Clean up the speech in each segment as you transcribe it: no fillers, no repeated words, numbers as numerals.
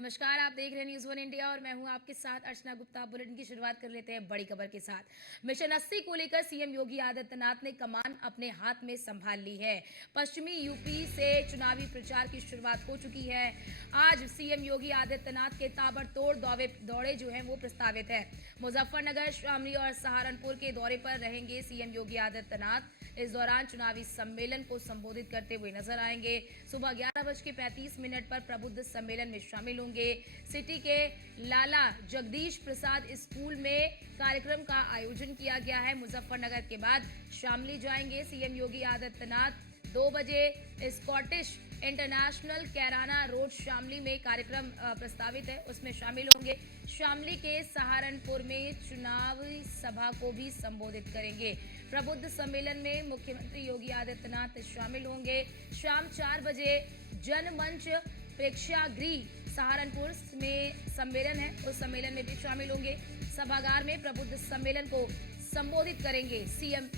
नमस्कार, आप देख रहे हैं न्यूज़ वन इंडिया और मैं हूं आपके साथ अर्चना गुप्ता। बुलेटिन की शुरुआत कर लेते हैं बड़ी खबर के साथ। मिशन 80 को लेकर सीएम योगी आदित्यनाथ ने कमान अपने हाथ में संभाल ली है। पश्चिमी यूपी से चुनावी प्रचार की शुरुआत हो चुकी है। आज सीएम योगी आदित्यनाथ के ताबड़तोड़ दौरे जो हैं वो प्रस्तावित है। मुजफ्फरनगर, शामली और सहारनपुर के दौरे पर रहेंगे सीएम योगी आदित्यनाथ। इस दौरान चुनावी सम्मेलन को संबोधित करते हुए नजर आएंगे। सुबह 11:35 पर प्रबुद्ध सम्मेलन में शामिल होंगे। सिटी के लाला जगदीश प्रसाद स्कूल में कार्यक्रम का आयोजन किया गया है। मुजफ्फरनगर के बाद शामली जाएंगे सीएम योगी आदित्यनाथ। 2 बजे Scottish international Kairana road Shamli में कार्यक्रम प्रस्तावित है, उसमें शामिल होंगे। शामली के सहारनपुर में चुनावी सभा को भी संबोधित करेंगे। प्रबुद्ध सम्मेलन में मुख्यमंत्री योगी आदित्यनाथ शामिल होंगे। शाम 4 बजे जनमंच प्रेक्षागृह सहारनपुर में सम्मेलन है, उस सम्मेलन में भी शामिल होंगे। सभागार में प्रबुद्ध सम्मेलन को संबोधित करेंगे सीएम।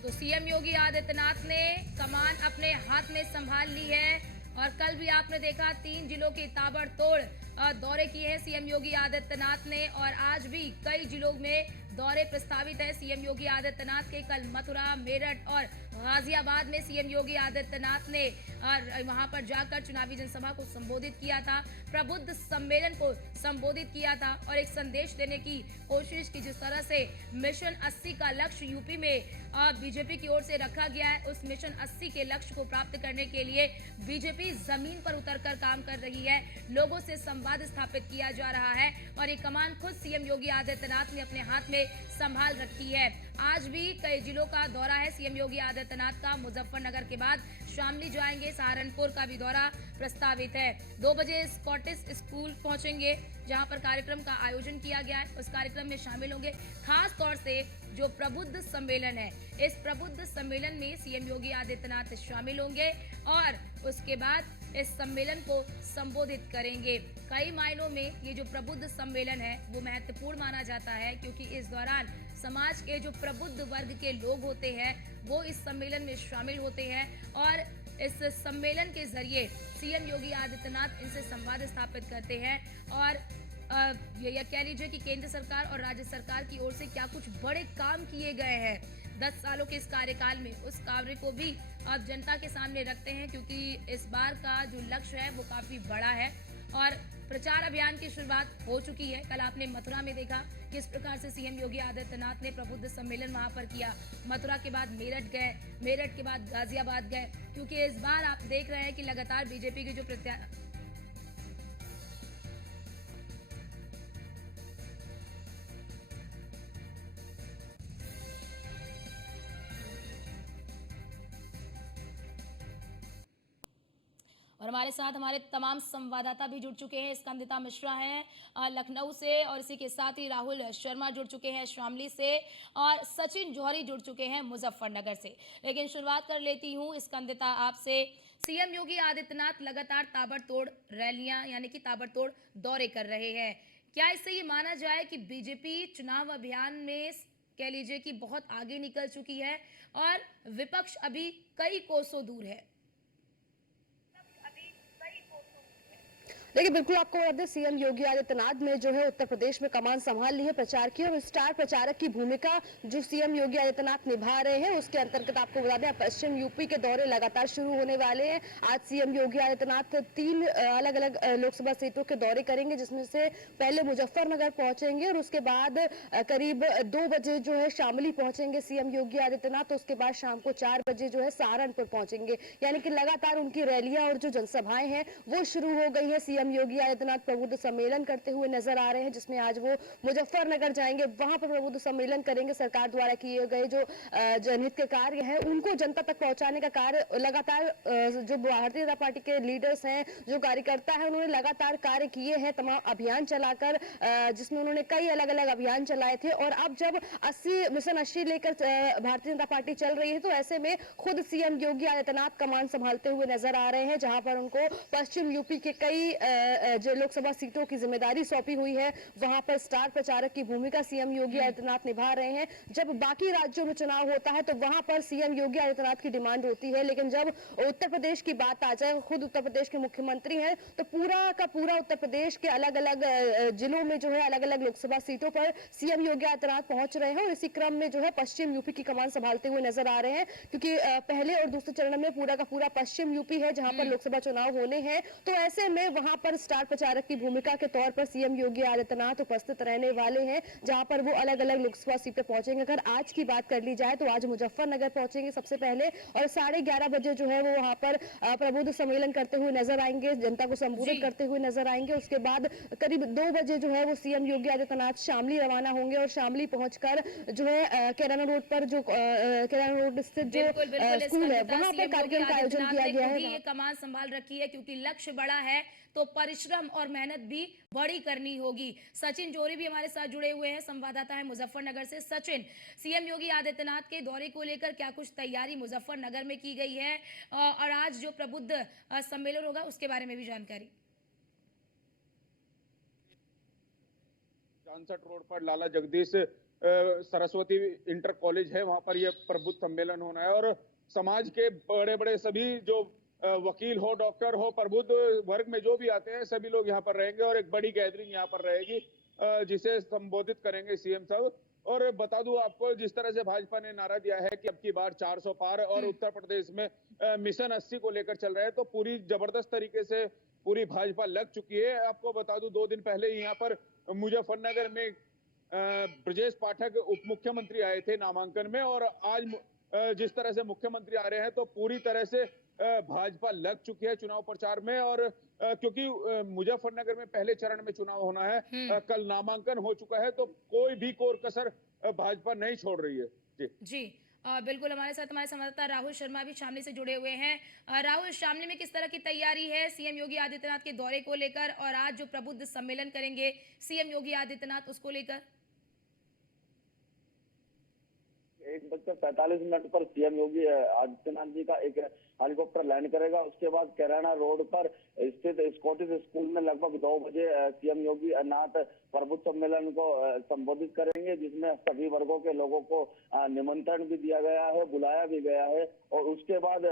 तो सीएम योगी आदित्यनाथ ने कमान अपने हाथ में संभाल ली है और कल भी आपने देखा 3 जिलों के ताबड़तोड़ दौरे किए हैं सीएम योगी आदित्यनाथ ने और आज भी कई जिलों में दौरे प्रस्तावित है सीएम योगी आदित्यनाथ के। कल मथुरा, मेरठ और गाजियाबाद में सीएम योगी आदित्यनाथ ने वहां पर जाकर चुनावी जनसभा को संबोधित किया था, प्रबुद्ध सम्मेलन को संबोधित किया था और एक संदेश देने की कोशिश की। जिस तरह से मिशन 80 का लक्ष्य यूपी में बीजेपी की ओर से रखा गया है, उस मिशन 80 के लक्ष्य को प्राप्त करने के लिए बीजेपी जमीन पर उतरकर काम कर रही है, लोगों से संवाद स्थापित किया जा रहा है और ये कमान खुद सीएम योगी आदित्यनाथ ने अपने हाथ में संभाल रखी है। आज भी कई जिलों का दौरा है सीएम योगी आदित्यनाथ का। मुजफ्फरनगर के बाद शामली जाएंगे, सहारनपुर का भी दौरा प्रस्तावित है। 2 बजे स्कॉटिश स्कूल पहुंचेंगे जहां पर कार्यक्रम का आयोजन किया गया है, उस कार्यक्रम में शामिल होंगे। खास तौर से जो प्रबुद्ध सम्मेलन है, इस प्रबुद्ध सम्मेलन में सीएम योगी आदित्यनाथ शामिल होंगे और उसके बाद इस सम्मेलन को संबोधित करेंगे। कई मायनों में ये जो प्रबुद्ध सम्मेलन है वो महत्वपूर्ण माना जाता है क्योंकि इस दौरान समाज के जो प्रबुद्ध वर्ग के लोग होते हैं वो इस सम्मेलन में शामिल होते हैं और इस सम्मेलन के जरिए सीएम योगी आदित्यनाथ इनसे संवाद स्थापित करते हैं और यह कह लीजिए कि केंद्र सरकार और राज्य सरकार की ओर से क्या कुछ बड़े काम किए गए हैं 10 सालों के इस कार्यकाल में, उस कार्य को भी आप जनता के सामने रखते हैं क्योंकि इस बार का जो लक्ष्य है वो काफी बड़ा है और प्रचार अभियान की शुरुआत हो चुकी है। कल आपने मथुरा में देखा किस प्रकार से सीएम योगी आदित्यनाथ ने प्रबुद्ध सम्मेलन वहां पर किया। मथुरा के बाद मेरठ गए, मेरठ के बाद गाजियाबाद गए क्योंकि इस बार आप देख रहे हैं कि लगातार बीजेपी के जो और हमारे साथ हमारे तमाम संवाददाता भी जुड़ चुके हैं। स्कंदिता मिश्रा हैं लखनऊ से और इसी के साथ ही राहुल शर्मा जुड़ चुके हैं शामली से और सचिन जौहरी जुड़ चुके हैं मुजफ्फरनगर से। लेकिन शुरुआत कर लेती हूं स्कंदिता आपसे। सीएम योगी आदित्यनाथ लगातार ताबड़तोड़ रैलियां यानी कि ताबड़तोड़ दौरे कर रहे हैं। क्या इससे ये माना जाए कि बीजेपी चुनाव अभियान में कह लीजिए कि बहुत आगे निकल चुकी है और विपक्ष अभी कई कोसों दूर है? देखिए, बिल्कुल आपको बता दें, सीएम योगी आदित्यनाथ ने जो है उत्तर प्रदेश में कमान संभाल ली है प्रचार की और स्टार प्रचारक की भूमिका जो सीएम योगी आदित्यनाथ निभा रहे हैं उसके अंतर्गत आपको बता दें पश्चिम यूपी के दौरे लगातार शुरू होने वाले हैं। आज सीएम योगी आदित्यनाथ 3 अलग अलग लोकसभा सीटों के दौरे करेंगे जिसमें से पहले मुजफ्फरनगर पहुंचेंगे और उसके बाद करीब 2 बजे जो है शामली पहुंचेंगे सीएम योगी आदित्यनाथ। उसके बाद शाम को 4 बजे जो है सहारनपुर पहुंचेंगे, यानी कि लगातार उनकी रैलियां और जो जनसभाएं हैं वो शुरू हो गई है। सीएम सीएम योगी आदित्यनाथ प्रबुद्ध सम्मेलन करते हुए नजर आ रहे हैं, जिसमें आज वो मुजफ्फरनगर जाएंगे, वहां पर प्रबुद्ध सम्मेलन करेंगे। सरकार द्वारा किए गए जो जनहित के कार्य हैं उनको जनता तक पहुंचाने का कार्य लगातार जो भारतीय जनता पार्टी के लीडर्स हैं, जो कार्यकर्ता है, उन्होंने लगातार कार्य किए हैं, तमाम अभियान चलाकर, जिसमें उन्होंने कई अलग अलग अभियान चलाए थे। और अब जब मिशन 80 लेकर भारतीय जनता पार्टी चल रही है, तो ऐसे में खुद सीएम योगी आदित्यनाथ कमान संभालते हुए नजर आ रहे हैं, जहां पर उनको पश्चिम यूपी के कई जो लोकसभा सीटों की जिम्मेदारी सौंपी हुई है, वहां पर स्टार प्रचारक की भूमिका सीएम योगी आदित्यनाथ निभा रहे हैं। जब बाकी राज्यों में चुनाव होता है तो वहां पर सीएम योगी आदित्यनाथ की डिमांड होती है, लेकिन जब उत्तर प्रदेश की बात आ जाए, खुद उत्तर प्रदेश के मुख्यमंत्री हैं, तो पूरा का पूरा उत्तर प्रदेश के अलग अलग जिलों में जो है अलग अलग लोकसभा सीटों पर सीएम योगी आदित्यनाथ पहुंच रहे हैं। और इसी क्रम में जो है पश्चिम यूपी की कमान संभालते हुए नजर आ रहे हैं, क्योंकि पहले और दूसरे चरण में पूरा का पूरा पश्चिम यूपी है, जहां पर लोकसभा चुनाव होने हैं। तो ऐसे में वहां पर स्टार प्रचारक की भूमिका के तौर पर सीएम योगी आदित्यनाथ उपस्थित रहने वाले हैं, जहां पर वो अलग अलग लोकसभा सीटें पहुंचेंगे। अगर आज की बात कर ली जाए तो आज मुजफ्फरनगर पहुंचेंगे सबसे पहले, और 11:30 बजे जो है वो वहां पर प्रबुद्ध सम्मेलन करते हुए नजर आएंगे, जनता को संबोधित करते हुए नजर आएंगे। उसके बाद करीब 2 बजे जो है वो सीएम योगी आदित्यनाथ शामली रवाना होंगे, और शामली पहुंचकर जो है कैराना रोड पर जो कैराना रोड स्थित जो स्कूल है, वहां पर कार्यक्रम का आयोजन किया गया है। ये कमान संभाल रखी है, क्योंकि लक्ष्य बड़ा है तो परिश्रम और मेहनत भी बड़ी करनी होगी। सचिन जोरी भी हमारे साथ जुड़े हुए हैं, संवाददाता है मुजफ्फरनगर से। सचिन, सीएम योगी आदित्यनाथ के दौरे को लेकर क्या कुछ तैयारी मुजफ्फरनगर में की गई है, और आज जो प्रबुद्ध सम्मेलन होगा उसके बारे में भी जानकारी। जानसठ रोड पर लाला जगदीश सरस्वती इंटर कॉलेज है, वहां पर यह प्रबुद्ध सम्मेलन होना है। और समाज के बड़े बड़े सभी जो वकील हो, डॉक्टर हो, प्रबुद्ध वर्ग में जो भी आते हैं सभी लोग यहाँ पर रहेंगे, और एक बड़ी गैदरिंग यहाँ पर रहेगी जिसे संबोधित करेंगे सीएम साहब। और बता दूं आपको, जिस तरह से भाजपा ने नारा दिया है कि अब की बार 400 पार, और उत्तर प्रदेश में मिशन 80 को लेकर चल रहे हैं, तो पूरी जबरदस्त तरीके से पूरी भाजपा लग चुकी है। आपको बता दूं 2 दिन पहले यहाँ पर मुजफ्फरनगर में ब्रजेश पाठक उप मुख्यमंत्री आए थे नामांकन में, और आज जिस तरह से मुख्यमंत्री आ रहे हैं तो पूरी तरह से भाजपा लग चुकी है चुनाव प्रचार में। और क्योंकि मुजफ्फरनगर में पहले चरण में चुनाव होना है, कल नामांकन हो चुका है, तो कोई भी कोर कसर भाजपा नहीं छोड़ रही है। जी बिल्कुल, हमारे साथ हमारे संवाददाता राहुल शर्मा भी शामली से जुड़े हुए हैं। राहुल, शामली में किस तरह की तैयारी है सीएम योगी आदित्यनाथ के दौरे को लेकर, और आज जो प्रबुद्ध सम्मेलन करेंगे सीएम योगी आदित्यनाथ उसको लेकर? 1:45 पर सीएम योगी आदित्यनाथ जी का एक हेलीकॉप्टर लैंड करेगा। उसके बाद कैराना रोड पर स्थित स्कॉटिश स्कूल में लगभग 2 बजे सीएम योगी नाथ प्रबुद्ध सम्मेलन को संबोधित करेंगे, जिसमें सभी वर्गों के लोगों को निमंत्रण भी दिया गया है, बुलाया भी गया है। और उसके बाद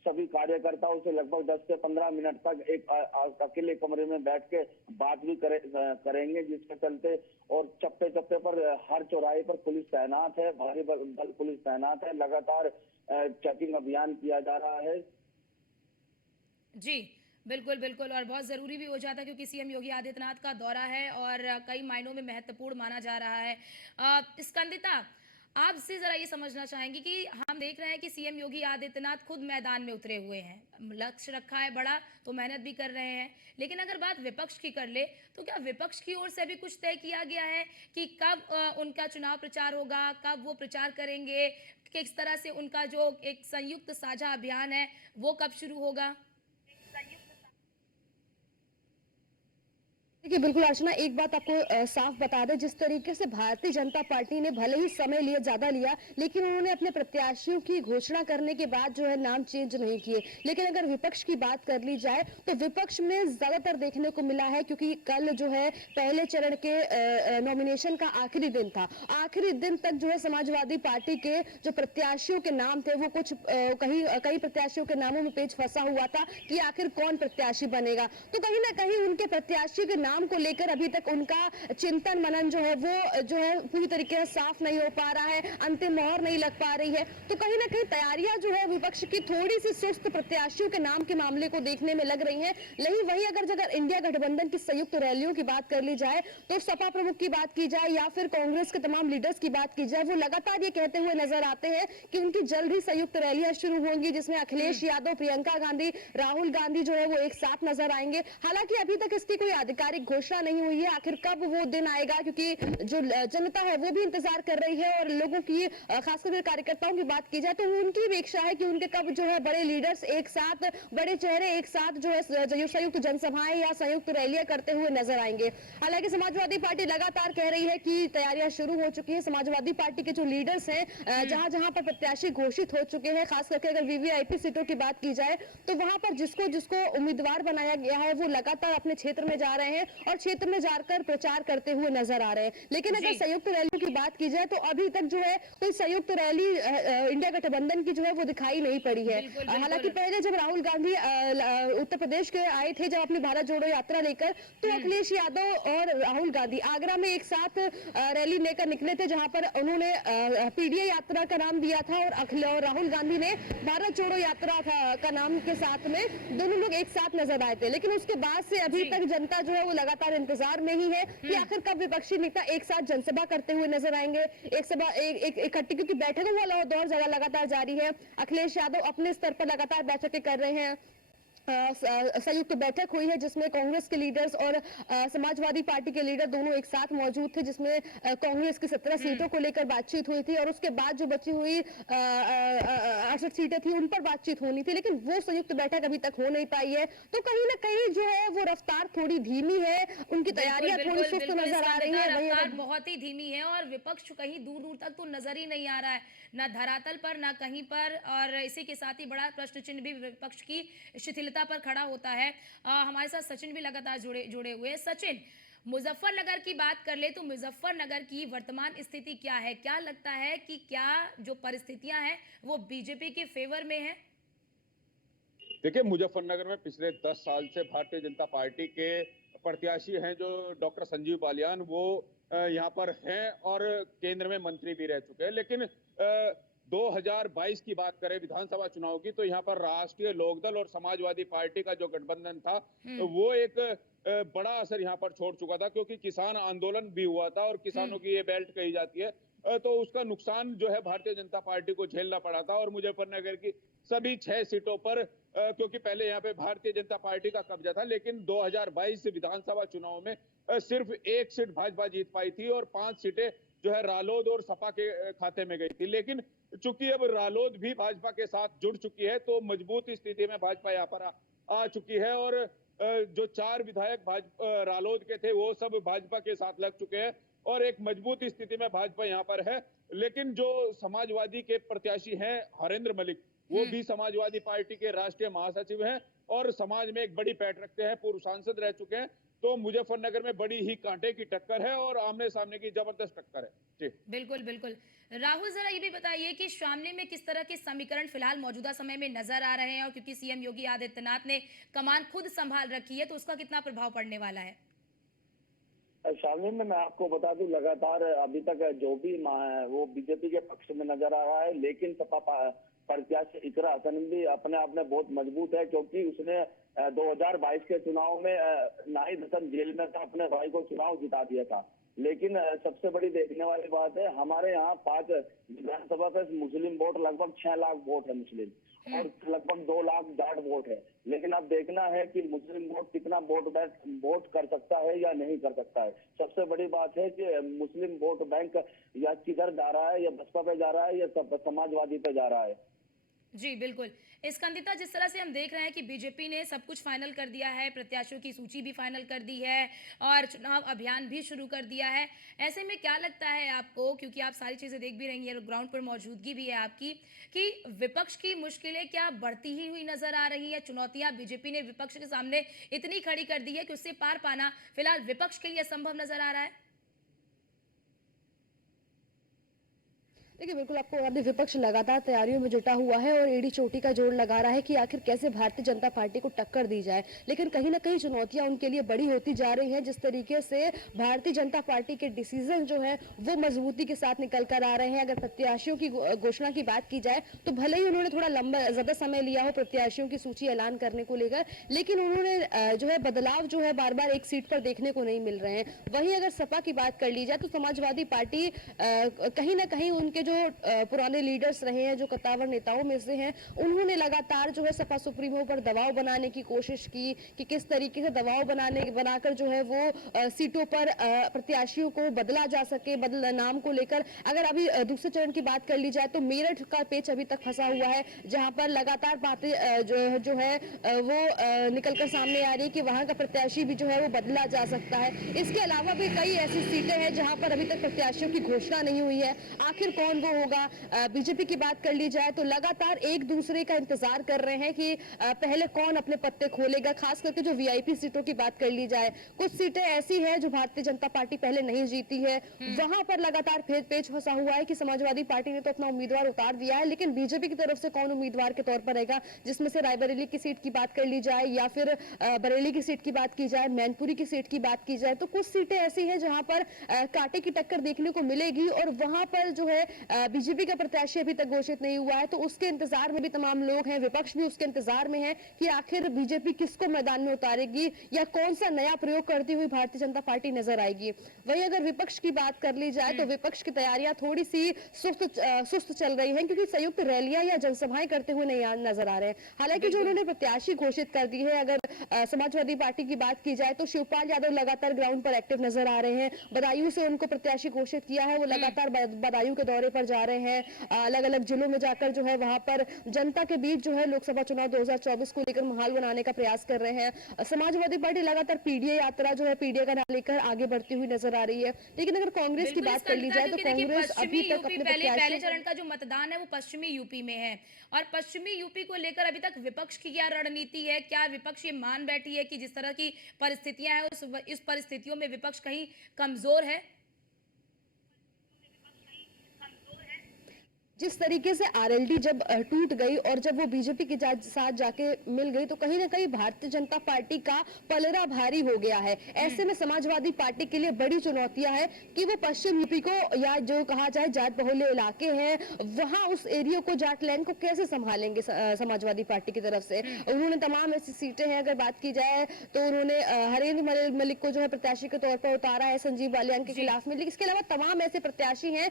सभी कार्यकर्ताओं से लगभग 10 से 15 मिनट तक एक अकेले कमरे में बैठ के बात भी करेंगे, जिसके चलते और चप्पे चप्पे पर हर चौराहे पर पुलिस तैनात है, भारी बल पुलिस तैनात है, लगातार चेकिंग अभियान किया जा रहा है। जी बिल्कुल बिल्कुल, और बहुत ज़रूरी भी हो जाता है, क्योंकि सीएम योगी आदित्यनाथ का दौरा है और कई मायनों में महत्वपूर्ण माना जा रहा है। स्कंदिता, आपसे जरा ये समझना चाहेंगे कि हम देख रहे हैं कि सीएम योगी आदित्यनाथ खुद मैदान में उतरे हुए हैं, लक्ष्य रखा है बड़ा तो मेहनत भी कर रहे हैं, लेकिन अगर बात विपक्ष की कर ले तो क्या विपक्ष की ओर से अभी कुछ तय किया गया है कि कब उनका चुनाव प्रचार होगा, कब वो प्रचार करेंगे, किस तरह से उनका जो एक संयुक्त साझा अभियान है वो कब शुरू होगा? देखिए बिल्कुल अर्चना, एक बात आपको साफ बता दें, जिस तरीके से भारतीय जनता पार्टी ने भले ही समय लिया, ज्यादा लिया, लेकिन उन्होंने अपने प्रत्याशियों की घोषणा करने के बाद जो है नाम चेंज नहीं किए। लेकिन अगर विपक्ष की बात कर ली जाए तो विपक्ष में ज्यादातर देखने को मिला है, क्योंकि कल जो है पहले चरण के नॉमिनेशन का आखिरी दिन था। आखिरी दिन तक जो है समाजवादी पार्टी के जो प्रत्याशियों के नाम थे वो कुछ कई प्रत्याशियों के नामों में पेच फंसा हुआ था कि आखिर कौन प्रत्याशी बनेगा। तो कहीं ना कहीं उनके प्रत्याशी के नाम को लेकर अभी तक उनका चिंतन मनन जो है वो जो है पूरी तरीके से साफ नहीं हो पा रहा है, अंतिम मोहर नहीं लग पा रही है। तो कहीं ना कहीं तैयारियां जो है विपक्ष की थोड़ी सी सुस्त प्रत्याशियों के नाम के मामले को देखने में लग रही हैं। लेकिन वही अगर इंडिया गठबंधन की संयुक्त रैलियों की बात कर ली जाए, तो सपा प्रमुख की बात की जाए या फिर कांग्रेस के तमाम लीडर्स की बात की जाए, वो लगातार ये कहते हुए नजर आते हैं कि उनकी जल्द ही संयुक्त रैलियां शुरू होंगी, जिसमें अखिलेश यादव, प्रियंका गांधी, राहुल गांधी जो है वो एक साथ नजर आएंगे। हालांकि अभी तक इसकी कोई आधिकारिक घोषणा नहीं हुई है, आखिर कब वो दिन आएगा, क्योंकि जो जनता है वो भी इंतजार कर रही है और लोगों की खासकर कार्यकर्ताओं की बात की जाए तो उनकी भी इच्छा है कि उनके कब जो है बड़े लीडर्स एक साथ, बड़े चेहरे एक साथ जो है संयुक्त जनसभाएं या संयुक्त रैलियां करते हुए नजर आएंगे। हालांकि समाजवादी पार्टी लगातार कह रही है कि तैयारियां शुरू हो चुकी है। समाजवादी पार्टी के जो लीडर्स हैं, जहां जहां पर प्रत्याशी घोषित हो चुके हैं, खास करके अगर वीवीआईपी सीटों की बात की जाए तो वहां पर जिसको जिसको उम्मीदवार बनाया गया है वो लगातार अपने क्षेत्र में जा रहे हैं और क्षेत्र में जाकर प्रचार करते हुए नजर आ रहे हैं। लेकिन अगर संयुक्त रैलियों की बात की जाए तो अभी तक जो है कोई संयुक्त रैली इंडिया गठबंधन की जो है वो दिखाई नहीं पड़ी है। हालांकि पहले जब राहुल गांधी उत्तर प्रदेश के आए थे, जब अपनी भारत जोड़ो यात्रा लेकर, तो अखिलेश यादव और राहुल गांधी आगरा में एक साथ रैली लेकर निकले थे, जहां पर उन्होंने पीडीए यात्रा का नाम दिया था और राहुल गांधी ने भारत जोड़ो यात्रा का नाम के साथ में दोनों लोग एक साथ नजर आए थे। लेकिन उसके बाद से अभी तक जनता जो है वो लगातार इंतजार में ही है कि आखिर कब विपक्षी नेता एक साथ जनसभा करते हुए नजर आएंगे, इकट्ठी, क्योंकि बैठकों वाला दौर लगातार जारी है। अखिलेश यादव अपने स्तर पर लगातार बैठकें कर रहे हैं। संयुक्त बैठक हुई है जिसमें कांग्रेस के लीडर्स और समाजवादी पार्टी के लीडर दोनों एक साथ मौजूद थे, जिसमें कांग्रेस की 17 सीटों को लेकर बातचीत हुई थी और उसके बाद जो बची हुई 68 सीटें थी उन पर बातचीत होनी थी, लेकिन वो संयुक्त बैठक अभी तक हो नहीं पाई है। तो कहीं ना कहीं जो है वो रफ्तार थोड़ी धीमी है, उनकी तैयारियां थोड़ी सुस्त नजर आ रही है। रफ्तार बहुत ही धीमी है और विपक्ष कहीं दूर दूर तक तो नजर ही नहीं आ रहा है, ना धरातल पर ना कहीं पर। और इसी के साथ ही बड़ा प्रश्न चिन्ह भी विपक्ष की शिथिलता पर खड़ा होता है। हमारे साथ सचिन भी लगातार जुड़े हुए हैं। सचिन, मुजफ्फरनगर की बात कर ले तो मुजफ्फरनगर की वर्तमान स्थिति क्या है? क्या लगता है कि क्या जो परिस्थितियां हैं वो बीजेपी के फेवर में है? देखिए, मुजफ्फरनगर में पिछले 10 साल से भारतीय जनता पार्टी के प्रत्याशी हैं जो डॉक्टर संजीव बालियान, वो यहाँ पर हैं और केंद्र में मंत्री भी रह चुके हैं। लेकिन 2022 की बात करें विधानसभा चुनाव की, तो यहाँ पर राष्ट्रीय लोकदल और समाजवादी पार्टी का जो गठबंधन था वो एक बड़ा असर यहाँ पर छोड़ चुका था, क्योंकि किसान आंदोलन भी हुआ था और किसानों की ये बेल्ट कही जाती है, तो उसका नुकसान जो है भारतीय जनता पार्टी को झेलना पड़ा था। और मुजफ्फरनगर की सभी 6 सीटों पर, क्योंकि पहले यहाँ पे भारतीय जनता पार्टी का कब्जा था, लेकिन 2022 विधानसभा चुनाव में सिर्फ 1 सीट भाजपा जीत पाई थी और 5 सीटें जो है रालोद और सपा के खाते में गई थी। लेकिन चूंकि अब रालोद भी भाजपा के साथ जुड़ चुकी है, तो मजबूत स्थिति में भाजपा यहाँ पर आ चुकी है और जो 4 विधायक रालोद के थे वो सब भाजपा के साथ लग चुके हैं और एक मजबूत स्थिति में भाजपा यहाँ पर है। लेकिन जो समाजवादी के प्रत्याशी हैं हरेंद्र मलिक, वो भी समाजवादी पार्टी के राष्ट्रीय महासचिव हैं और समाज में एक बड़ी पैठ रखते हैं, पूर्व सांसद रह चुके हैं। तो मुजफ्फरनगर में बड़ी ही कांटे की टक्कर है और आमने सामने की जबरदस्त टक्कर है। जी बिल्कुल बिल्कुल। राहुल, जरा ये भी बताइए कि शामली में किस तरह के समीकरण फिलहाल मौजूदा समय में नजर आ रहे हैं, और क्योंकि सीएम योगी आदित्यनाथ ने कमान खुद संभाल रखी है तो उसका कितना प्रभाव पड़ने वाला है? शामली में मैं आपको बता दूं, लगातार अभी तक जो भी वो बीजेपी के पक्ष में नजर आ रहा है, लेकिन सपा प्रत्याशी इकरा हसन भी अपने आप में बहुत मजबूत है, क्योंकि उसने 2022 के चुनाव में नाहिद हसन जेल में था, अपने भाई को चुनाव जिता दिया था। लेकिन सबसे बड़ी देखने वाली बात है, हमारे यहाँ 5 विधानसभा पे मुस्लिम वोट लगभग 6 लाख वोट है मुस्लिम, और लगभग 2 लाख जाट वोट है। लेकिन अब देखना है कि मुस्लिम वोट कितना वोट कर सकता है या नहीं कर सकता है। सबसे बड़ी बात है कि मुस्लिम वोट बैंक या किधर जा रहा है, या बसपा पे जा रहा है या समाजवादी पे जा रहा है। जी बिल्कुल। स्कंदिता, जिस तरह से हम देख रहे हैं कि बीजेपी ने सब कुछ फाइनल कर दिया है, प्रत्याशियों की सूची भी फाइनल कर दी है और चुनाव अभियान भी शुरू कर दिया है, ऐसे में क्या लगता है आपको, क्योंकि आप सारी चीजें देख भी रही हैं, ग्राउंड पर मौजूदगी भी है आपकी, कि विपक्ष की मुश्किलें क्या बढ़ती ही हुई नजर आ रही है? चुनौतियां बीजेपी ने विपक्ष के सामने इतनी खड़ी कर दी है कि उससे पार पाना फिलहाल विपक्ष के लिए असंभव नजर आ रहा है? देखिए बिल्कुल आपको बता दें, विपक्ष लगातार तैयारियों में जुटा हुआ है और एड़ी चोटी का जोर लगा रहा है कि आखिर कैसे भारतीय जनता पार्टी को टक्कर दी जाए। लेकिन कहीं ना कहीं चुनौतियां उनके लिए बड़ी होती जा रही हैं। जिस तरीके से भारतीय जनता पार्टी के डिसीजन जो है वो मजबूती के साथ निकल कर आ रहे हैं। अगर प्रत्याशियों की घोषणा की बात की जाए तो भले ही उन्होंने थोड़ा लंबा ज्यादा समय लिया हो प्रत्याशियों की सूची ऐलान करने को लेकर, लेकिन उन्होंने जो है बदलाव जो है बार बार एक सीट पर देखने को नहीं मिल रहे हैं। वहीं अगर सपा की बात कर ली जाए तो समाजवादी पार्टी कहीं ना कहीं उनके जो पुराने लीडर्स रहे हैं, जो कद्दावर नेताओं में से हैं, उन्होंने लगातार जो है सपा सुप्रीमो पर दबाव बनाने की कोशिश की कि किस तरीके से दबाव बनाकर जो है वो सीटों पर प्रत्याशियों को बदला जा सके, नाम को लेकर। अगर अभी दूसरे चरण की बात कर ली जाए तो मेरठ का पेच अभी तक फंसा हुआ है, जहां पर लगातार बातें जो है वो निकलकर सामने आ रही है कि वहां का प्रत्याशी भी जो है वो बदला जा सकता है। इसके अलावा भी कई ऐसी सीटें हैं जहां पर अभी तक प्रत्याशियों की घोषणा नहीं हुई है। आखिर कौन वो होगा? बीजेपी की बात कर ली जाए तो लगातार एक दूसरे का इंतजार कर रहे हैं कि पहले कौन अपने पत्ते खोलेगा। खास करके जो वीआईपी सीटों की बात कर ली जाए, कुछ सीटें ऐसी हैं जो भारतीय जनता पार्टी पहले नहीं जीती है, वहां पर लगातार पेच फंसा हुआ है कि समाजवादी पार्टी ने तो अपना उम्मीदवार उतार दिया है, लेकिन बीजेपी की तरफ से कौन उम्मीदवार के तौर पर रहेगा। जिसमें से रायबरेली की सीट की बात कर ली जाए या फिर बरेली की सीट की बात की जाए, मैनपुरी की सीट की बात की जाए, तो कुछ सीटें ऐसी हैं जहां पर कांटे की टक्कर देखने को मिलेगी और वहां पर जो है बीजेपी का प्रत्याशी अभी तक घोषित नहीं हुआ है। तो उसके इंतजार में भी तमाम लोग हैं, विपक्ष भी उसके इंतजार में है कि आखिर बीजेपी किसको मैदान में उतारेगी या कौन सा नया प्रयोग करती हुई भारतीय जनता पार्टी नजर आएगी। वहीं अगर विपक्ष की बात कर ली जाए तो विपक्ष की तैयारियां थोड़ी सी सुस्त चल रही हैं, क्योंकि संयुक्त रैलियां या जनसभाएं करते हुए नहीं नजर आ रहे हैं। हालांकि जो उन्होंने प्रत्याशी घोषित कर दी है, अगर समाजवादी पार्टी की बात की जाए तो शिवपाल यादव लगातार ग्राउंड पर एक्टिव नजर आ रहे हैं। बदायूं से उनको प्रत्याशी घोषित किया है, वो लगातार बदायूं के दौरे पर जा रहे हैं, अलग अलग जिलों में जाकर जो है वहां पर जनता के बीच जो है लोकसभा चुनाव 2024 को लेकर माहौल बनाने का प्रयास कर रहे हैं। समाजवादी पार्टी लगातार पीडीए यात्रा जो है पीडीए का नाम लेकर आगे बढ़ती हुई नजर आ रही है। लेकिन अगर कांग्रेस की बात कर ली जाए तो कांग्रेस अभी तक अपने पहले चरण का जो मतदान है वो पश्चिमी यूपी में है, और पश्चिमी यूपी को लेकर अभी तक विपक्ष की क्या रणनीति है? क्या विपक्ष ये मान बैठी है कि जिस तरह की परिस्थितियां हैं इस परिस्थितियों में विपक्ष कहीं कमजोर है? जिस तरीके से आरएलडी जब टूट गई और जब वो बीजेपी के साथ जाके मिल गई तो कहीं ना कहीं भारतीय जनता पार्टी का पलड़ा भारी हो गया है। ऐसे में समाजवादी पार्टी के लिए बड़ी चुनौतियां हैं कि वो पश्चिम यूपी को या जो कहा जाए जाट बहुल्य इलाके हैं वहां उस एरिया को, जाट लैंड को कैसे संभालेंगे समाजवादी पार्टी की तरफ से। उन्होंने तमाम ऐसी सीटें हैं, अगर बात की जाए तो उन्होंने हरेंद्र मलिक को जो है प्रत्याशी के तौर पर उतारा है संजीव बालियान के खिलाफ में। लेकिन इसके अलावा तमाम ऐसे प्रत्याशी हैं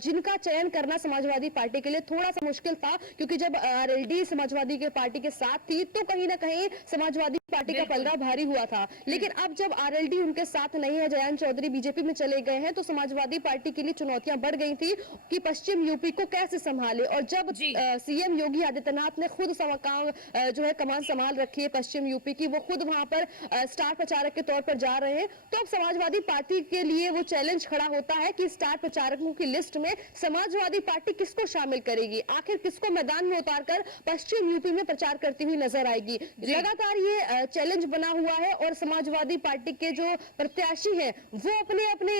जिनका चयन करना समाजवादी पार्टी के लिए थोड़ा सा मुश्किल था, क्योंकि जब आरएलडी समाजवादी के पार्टी के साथ थी तो कहीं ना कहीं समाजवादी पार्टी का पलड़ा भारी हुआ था। लेकिन अब जब आरएलडी उनके साथ नहीं है, जयंत चौधरी बीजेपी में चले गए हैं, तो समाजवादी पार्टी के लिए चुनौतियां बढ़ गई थी कि पश्चिम यूपी को कैसे संभाले। और जब सीएम योगी आदित्यनाथ ने खुद जो है कमान संभाल रखी है पश्चिम यूपी की, वो खुद वहां पर स्टार प्रचारक के तौर पर जा रहे हैं, तो अब समाजवादी पार्टी के लिए वो चैलेंज खड़ा होता है कि स्टार प्रचारकों की लिस्ट में समाजवादी पार्टी किसको शामिल करेगी, आखिर किसको मैदान में उतारकर पश्चिम यूपी में प्रचार करती हुई नजर आएगी। लगातार ये चैलेंज बना हुआ है और समाजवादी पार्टी के जो प्रत्याशी हैं वो अपने अपने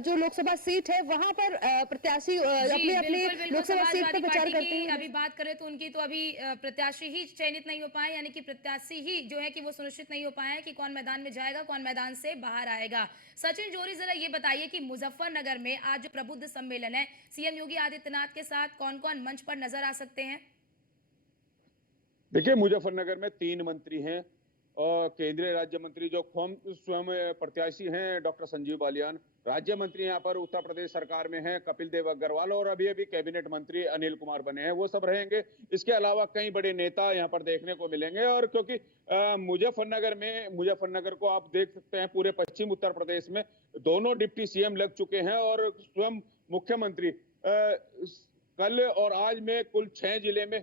जो लोकसभा सीट है वहां पर प्रत्याशी अपने अपने लोकसभा सीट पर प्रचार करते हैं। अभी बात करें तो उनकी तो अभी प्रत्याशी ही चयनित नहीं हो पाए, यानी कि प्रत्याशी ही जो है कि वो सुनिश्चित नहीं हो पाए कि कौन मैदान में जाएगा, कौन मैदान से बाहर आएगा। सचिन जोरी, जरा ये बताइए कि मुजफ्फरनगर में आज जो प्रबुद्ध सम्मेलन है सीएम योगी आदित्यनाथ के साथ कौन कौन मंच पर नजर आ सकते हैं? देखिए, मुजफ्फरनगर में 3 मंत्री हैं और केंद्रीय राज्य मंत्री जो स्वयं प्रत्याशी हैं डॉक्टर संजीव बालियान, राज्य मंत्री यहाँ पर उत्तर प्रदेश सरकार में हैं कपिल देव अग्रवाल, और अभी अभी कैबिनेट मंत्री अनिल कुमार बने हैं, वो सब रहेंगे। इसके अलावा कई बड़े नेता यहाँ पर देखने को मिलेंगे। और क्योंकि मुजफ्फरनगर को आप देख सकते हैं, पूरे पश्चिम उत्तर प्रदेश में दोनों डिप्टी सीएम लग चुके हैं और स्वयं मुख्यमंत्री कल और आज में कुल 6 जिले में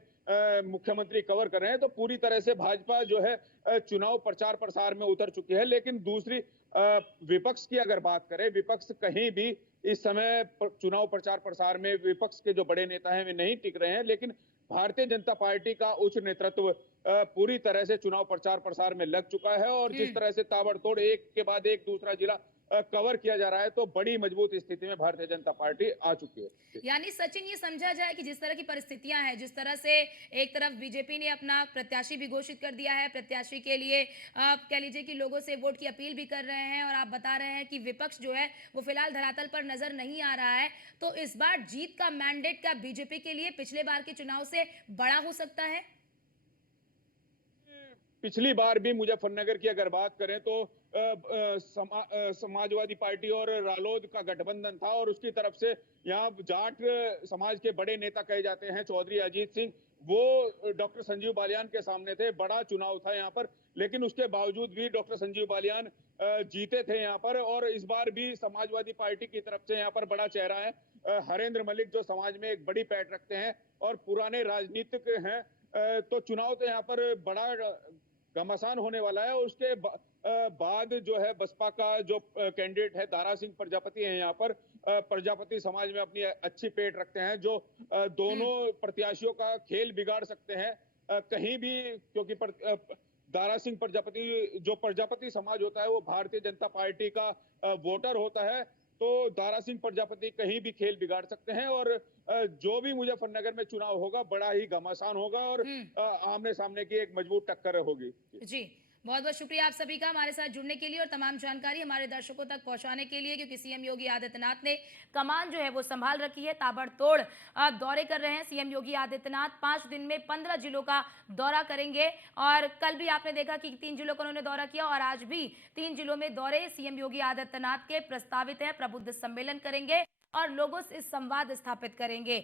मुख्यमंत्री कवर कर रहे हैं। तो पूरी तरह से भाजपा जो है चुनाव प्रचार प्रसार में उतर चुकी है। लेकिन दूसरी विपक्ष की अगर बात करें, विपक्ष कहीं भी इस समय चुनाव प्रचार प्रसार में विपक्ष के जो बड़े नेता हैं वे नहीं टिक रहे हैं। लेकिन भारतीय जनता पार्टी का उच्च नेतृत्व पूरी तरह से चुनाव प्रचार प्रसार में लग चुका है और जिस तरह से ताबड़तोड़ एक के बाद एक दूसरा जिला कवर किया जा रहा है। तो बड़ी मजबूत स्थिति में भारतीय जनता पार्टी आ चुकी है। यानी सचिन, ये समझा जाए कि जिस तरह की परिस्थितियां हैं, जिस तरह से एक तरफ बीजेपी ने अपना प्रत्याशी भी घोषित कर दिया है, प्रत्याशी के लिए आप कह लीजिए कि लोगों से वोट की अपील भी कर रहे हैं, और आप बता रहे हैं कि विपक्ष जो है वो फिलहाल धरातल पर नजर नहीं आ रहा है, तो इस बार जीत का मैंडेट क्या बीजेपी के लिए पिछले बार के चुनाव से बड़ा हो सकता है? पिछली बार भी मुजफ्फरनगर की अगर बात करें तो समाजवादी पार्टी और रालोद का गठबंधन था, और उसकी तरफ से यहाँ जाट समाज के बड़े नेता कहे जाते हैं चौधरी अजीत सिंह, वो डॉक्टर संजीव बालियान के सामने थे। बड़ा चुनाव था यहाँ पर, लेकिन उसके बावजूद भी डॉक्टर संजीव बालियान जीते थे यहाँ पर। और इस बार भी समाजवादी पार्टी की तरफ से यहाँ पर बड़ा चेहरा है हरेंद्र मलिक, जो समाज में एक बड़ी पैठ रखते हैं और पुराने राजनीतिक हैं। तो चुनाव तो यहाँ पर बड़ा घमासान होने वाला है। और उसके बाद जो है बसपा का जो कैंडिडेट है दारा सिंह प्रजापति है यहाँ पर, प्रजापति समाज में अपनी अच्छी पेट रखते हैं, जो दोनों प्रत्याशियों का खेल बिगाड़ सकते हैं कहीं भी, क्योंकि दारा सिंह प्रजापति, जो प्रजापति समाज होता है वो भारतीय जनता पार्टी का वोटर होता है। तो दारा सिंह प्रजापति कहीं भी खेल बिगाड़ सकते हैं, और जो भी मुजफ्फरनगर में चुनाव होगा बड़ा ही घमासान होगा, और आमने सामने की एक मजबूत टक्कर होगी। जी, बहुत बहुत शुक्रिया आप सभी का हमारे साथ जुड़ने के लिए और तमाम जानकारी हमारे दर्शकों तक पहुंचाने के लिए, क्योंकि सीएम योगी आदित्यनाथ ने कमान जो है वो संभाल रखी है, ताबड़तोड़ दौरे कर रहे हैं। सीएम योगी आदित्यनाथ 5 दिन में 15 जिलों का दौरा करेंगे, और कल भी आपने देखा कि 3 जिलों का उन्होंने दौरा किया, और आज भी 3 जिलों में दौरे सीएम योगी आदित्यनाथ के प्रस्तावित है। प्रबुद्ध सम्मेलन करेंगे और लोगों से संवाद स्थापित करेंगे।